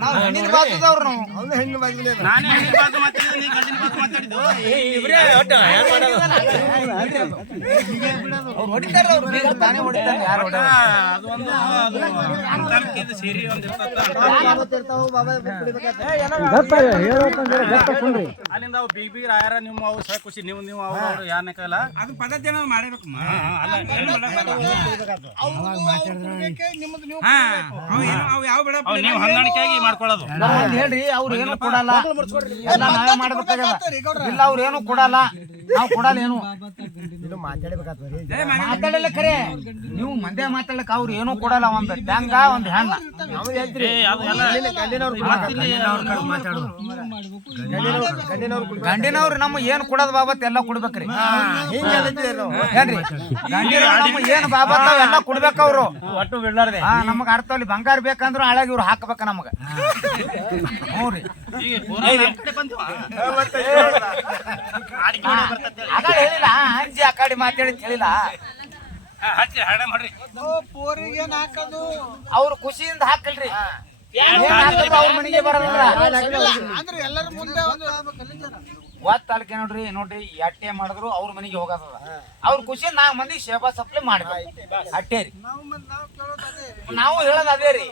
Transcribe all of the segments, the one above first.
ನಾವು ಹೆಣ್ಣಿನ ಬಾಜುದವ್ರು ನಾವು. ಅವನು ಹೆಣ್ಣು ಬಾಗಿಲೇ ನಾನೇ ಹೆಣ್ಣಿನ ಬಾಜು ಮಾತಾಡಿದ್ದು ನೀ ಗಂಡಿನ ಬಾಜು ಮಾತಾಡಿದ್ದು? ಅವ್ರು ಹೊಡಿತಾರ ಅವ್ರು. ಬೀಗ ತಾನೇ ಹೊಡಿತಾರೆ ಯಾರು. ಅದು ಒಂದು ಅದು ಸೇರಿ ಅಲ್ಲಿಂದ ಅವು ಬೀಗ್ ಬಿಗ್ ರಾಯರ ನಿಮ್ಮ ಅವು ಸಹ ಖುಷಿ ನೀವು ನೀವು ಅವು ಅವ್ರು ಯಾರನ್ನ ಕೈಲ ಅದು ಪದ್ಧತಿ ಏನೋ ಮಾಡಬೇಕು ಅಲ್ಲ ಏನ್ ಮಾಡಕ್ಕಾಗಲ್ಲ. ಅವು ನೀವು ಹೊಂದಾಣಿಕೆಯಾಗಿ ಮಾಡ್ಕೊಳ್ಳೋದು. ಹೇಳ್ರಿ ಅವ್ರು ಏನು ಕೊಡಲ್ಲ. ಎಲ್ಲ ನಾವೇ ಮಾಡ್ಬೇಕಾಗದ ಇಲ್ಲ ಅವ್ರು ಏನು ಕೊಡಲ್ಲ. ನಾವು ಕೊಡಲ್ಲ ಏನು? ಇದು ಮಾತಾಡ್ಬೇಕಾಗ್ತದೆ ಮಾತಾಡಲ್ಲ ಖರೆ ನೀವು ಮಂದೇ ಮಾತಾಡಕ್ ಅವ್ರು ಏನೂ ಕೊಡಲ್ಲ ಒಂದ್ ಟ್ಯಾಂಗ ಒಂದ್ ಹೆಣ್ಣ ಗಂಡಿನವ್ರು ನಮ್ಮ ಏನ್ ಕೊಡೋದ್ ಬಾಬತ್ ಎಲ್ಲ ಕೊಡ್ಬೇಕ್ರಿ. ಏನ್ರಿ ನಮ್ಮ ಏನ್ ಬಾಬತ್ ನಾವ್ ಎಲ್ಲ ಕೊಡ್ಬೇಕ ಅವ್ರು. ಒಟ್ಟು ಬಿಡ್ಲಾರ್ದೆ. ನಮಗ್ ಅರ್ಥ ಅಲ್ಲಿ ಬಂಗಾರ ಬೇಕಂದ್ರ ಹಳಾಗಿ ಇವ್ರು ಹಾಕ್ಬೇಕ ನಮಗ. ಹ್ಞೂ ರೀ. ಈಗ ಪೂರಾ ನಮ್ ಕಡೆ ಬಂದ್ವ? ಅಡಿಗೆ ಹೊಡೆ ಬರ್ತೈತೆ. ಆಗ ಹೇಳಿಲ್ಲ ಅಂಜಿ ಆ ಕಡೆ ಮಾತಾಡಿ ಹೇಳಿಲ್ಲ ಹಾ, ಹಚ್ಚಿ ಹಣ ಮಾಡ್ರಿ ಅವ್ರು ಖುಷಿಯಿಂದ ಹಾಕಲ್ರಿ ಅವ್ರ ಮನೆಗೆ ಬರಲ್ಲ. ಒತ್ತ ಅಲ್ಕೆ ನೋಡ್ರಿ ನೋಡ್ರಿ ಅಟ್ಟೆ ಮಾಡಿದ್ರು ಅವ್ರ ಮನೆಗೆ ಹೋಗದ. ಅವ್ರ ಖುಷಿ ನಾಲ್ಕು ಮಂದಿ ಸೇವಾ ಸಪ್ಲೈ ಮಾಡ್ಬೇಕು ಅಟ್ಟೆ ರೀ. ನಾವು ಹೇಳೋದ್ ಅದೇ ರೀ.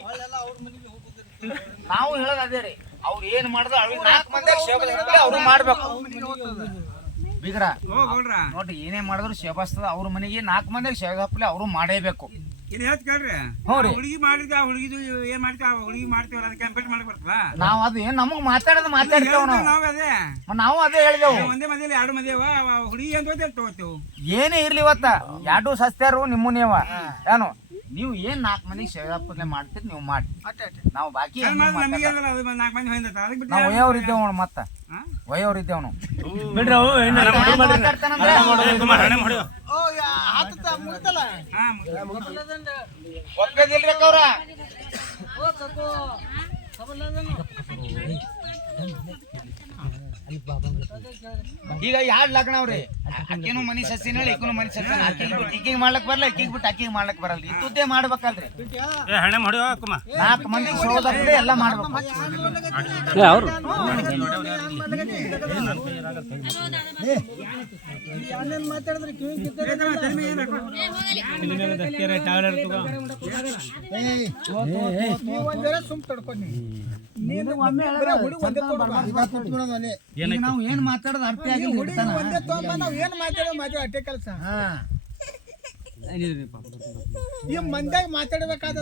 ನಾವು ಹೇಳೋದು ಅದೇ ರೀ. ಅವ್ರು ಏನ್ ಮಾಡಿದ್ರು ಅವ್ರಿಗೆ ನಾಲ್ಕು ಮಂದಿ ಸೇವಾ ಸಪ್ಲೈ ಅವ್ರು ಮಾಡ್ಬೇಕು. ಬೀಗ್ರ. ನೋಡ್ರಿ ಏನೇ ಮಾಡಿದ್ರು ಶೇಬಸ್ತದ ಅವ್ರ ಮನೆಗೆ ನಾಲ್ಕು ಮಂದಿಗೆ ಸೇವಾ ಅವರು ಮಾಡೇಬೇಕು. ಇಲ್ಲಿ ಹೇಳ್ತ ಕೇಳ್ರಿ. ಹುಡುಗಿ ಮಾಡಿದ ಹುಡುಗಿದು ಏನ್ ಮಾಡ್ತೀವಿ ಆ ಹುಡುಗಿ ಮಾಡ್ತೀವಲ್ಲ ಅದಕ್ಕೆ ಕಂಪೇಟ್ ಮಾಡಕ್ ಬರ್ತದ ನಾವ್ ಅದು ಏನ್ ನಮಗ್ ಮಾತಾಡೋದು ಮಾತಾಡ್ತೇವ್ ನಾವು. ಅದೇ. ನಾವು ಅದೇ ಹೇಳಿದೆವು. ಒಂದೇ ಮನೇಲಿ ಎರಡು ಮದುವೆ ಹುಡುಗಿ ಅಂತ ತಗೋತೇವು ಏನೇ ಇರ್ಲಿ ಇವತ್ತ. ಎರಡು ಸಸ್ತ್ಯಾರು ನಿಮ್ಮ ನೀವ ಏನು? ನೀವು ಏನ್ ನಾಲ್ಕು ಮನೆಗೆ ಸೇವಾಪನೆ ಮಾಡ್ತೀರಿ ನೀವು ಮಾಡಿ. ನಾವು ಬಾಕಿ ಏನು ನಮಗೆ ಮಾತಾಡಲ್ಲ. ಅದು ನಾಲ್ಕು ಮಂದಿ ಹೊಂದತ್ತ ಅದಕ್ಕೆ ಬಿಟ್ಟು ನಾವು ವಯವ್ರ ಇದ್ದೇವ್ ನೋಡ್ ಮತ್ತ? ವಯವ್ರ ಇದ್ದೇವ್ ನಾವು ಬಿಡ್ರಿ ಅವು ಮಾತಾಡ್ತಾನಂದ್ರೆ ಈಗ ಯಾಡ್ ಲಗ್ನ ಅವ್ರಿ ಆಕಿನೂ ಮನಿ ಸಸಿನ ಹೇಳಿ ಇಕ್ಕನು ಮನಿ ಸಸಿ ಅಕ್ಕಿ ಬಿಟ್ಟು ಈಕಿಗೆ ಮಾಡ್ಲಕ್ ಬರಲ್ಲ ಅಕ್ಕಿ ಬಿಟ್ಟು ಅಕ್ಕಿ ಮಾಡ್ಲಕ್ ಬರಲ್ಲ ಇದ್ದುದ್ದೇ ಮಾಡ್ಬೇಕಲ್ರಿ ಹಣೆ ಮಾಡುವ ಕುಮ ನಾಲ್ಕು ಮಂದಿ ಸೋದಪ್ಪಡೆ ಎಲ್ಲ ಮಾಡ್ಬೇಕು ಈಗ ನಾವು ಏನ್ ಮಾತಾಡೋದು ಅರ್ಥ ಆಗಿಲ್ಲ ಹಿಡ್ತಾನ. ಈ ಮಂದ್ಯಾಗ ಮಾತಾಡ್ಬೇಕಾದ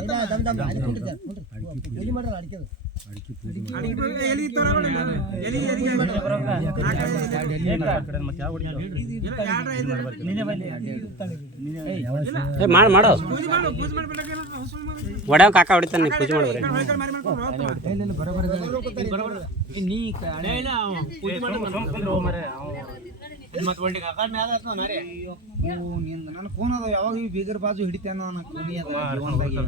ಮಾಡು ಮಾಡು. ಒಡ್ಯಾವ ಕಾಕ ಹೊಡಿತಾನೆ ಪೂಜೆ ಓ, ನಿಂದ್ ನನ್ನ ಫೋನ್ ಅದ ಯಾವಾಗ ಈ ಬೀಗರ್ ಬಾಜು ಹಿಡಿತೇನ ಅದ ಜೀವನದಾಗೆ.